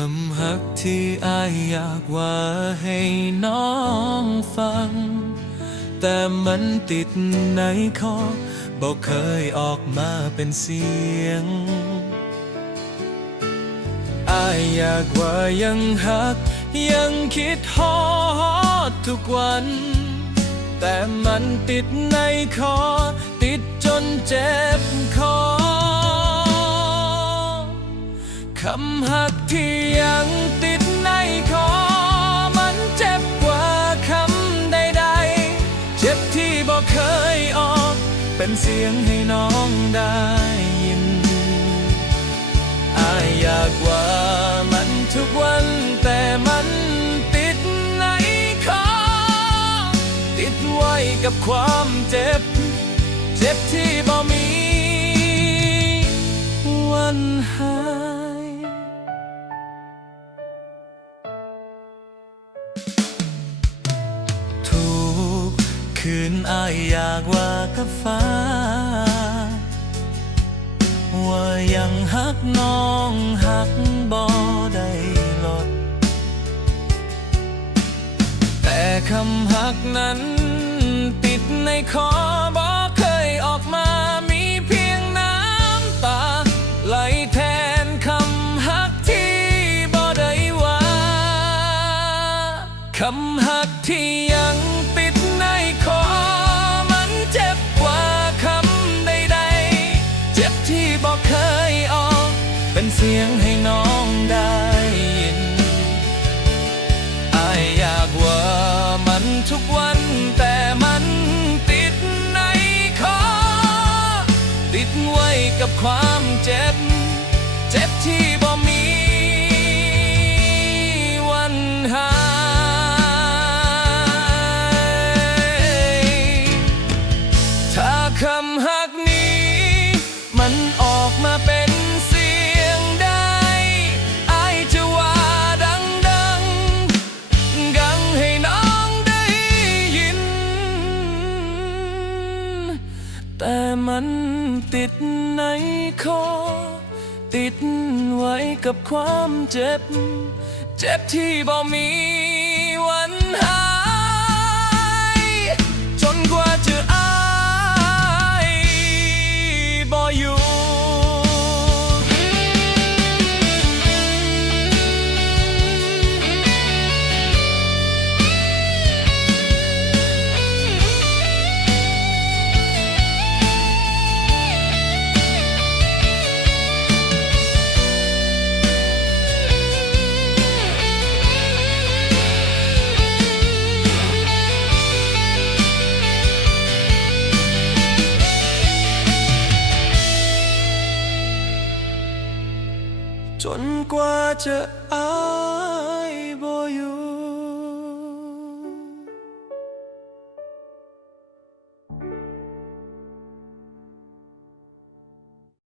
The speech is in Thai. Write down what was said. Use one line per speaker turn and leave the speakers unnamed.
คำฮักที่ไอยากว่าให้น้องฟัง แต่มันติดในคอบอกเคยออกมาเป็นเสียง อายอยากว่ายังหัก ยังคิดฮอดทุกวัน แต่มันติดในคอ ติดจนเจ็บคอ คำหักที่ยังติดในคอ มันเจ็บกว่าคำใดๆ เจ็บที่บอกเคยออก เป็นเสียงให้น้องได้ยิน อายอยากว่ามันทุกวันแต่มันติดในคอ ติดไว้กับความเจ็บ เจ็บที่บ่มี คืนอายอยากว่ากับฟ้า ว่ายังหักน้องหักบ่ได้ลด แต่คำหักนั้นติดในคอบ่เคยออกมา มีเพียงน้ำตา ไหลแทนคำหักที่บ่ได้ว่า คำหักที่ยัง ความเจ็บ เจ็บที่บ่มีวันหาย ถ้าคำหักนี้ มันออกมาเป็น แต่มันติดในคอ ติดไว้กับความเจ็บ เจ็บที่บ่มีวันหาย จนกว่าจะอายบ่อยู่